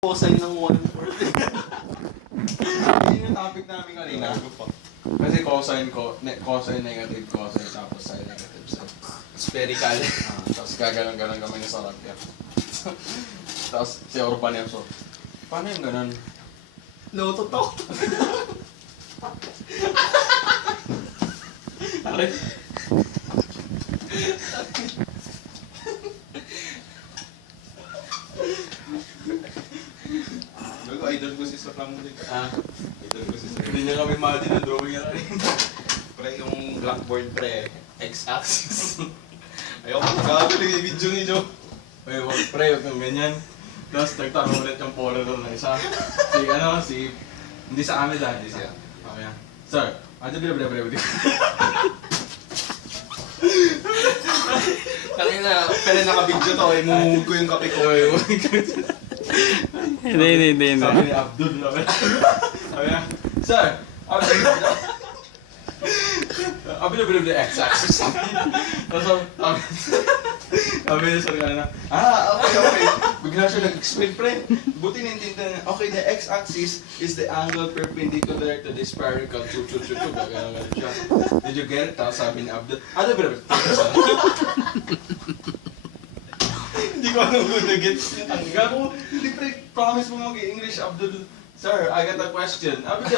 Cosine ng 1/4. Yun yung topic namin kanina. Kasi cosine negative cosine, tapos sine negative sine. Spherical. Tapos gaganon-ganon kami sa rakya. Tapos si Orban yung so, paano yung ganon? Loto to. Aray. Idol ko si Soklam ulit. Idol ko si Soklam. Hindi niya kami imagine na drawing niya rin. Pre, yung blackboard pre, x-axis. Ayaw ko magkakali yung video ni Joe. Ay, wag pre, wag kang ganyan. Tapos nagtanong ulit yung polo doon na isa. Hindi sa amin dahil, hindi siya. Okay. Sir, ano bile. Kanina, pero naka-video to, imuhug ko yung kape ko. Hindi. Sabi ni Abdul, sabi niya, Sir, bile x-axis. Tapos sabi niya sa kanina, okay. Bigla siya nag-explain, pre. Buti naintindihan niya. Okay, the x-axis is the angle perpendicular to the spherical. Gagano'n siya. Did you get it? Tapos sabi ni Abdul, bile. Hindi ko ano kung nag-gets niya. Gago, hindi pre, promise mo mag-English, Abdul. Sir, I got a question. Bile.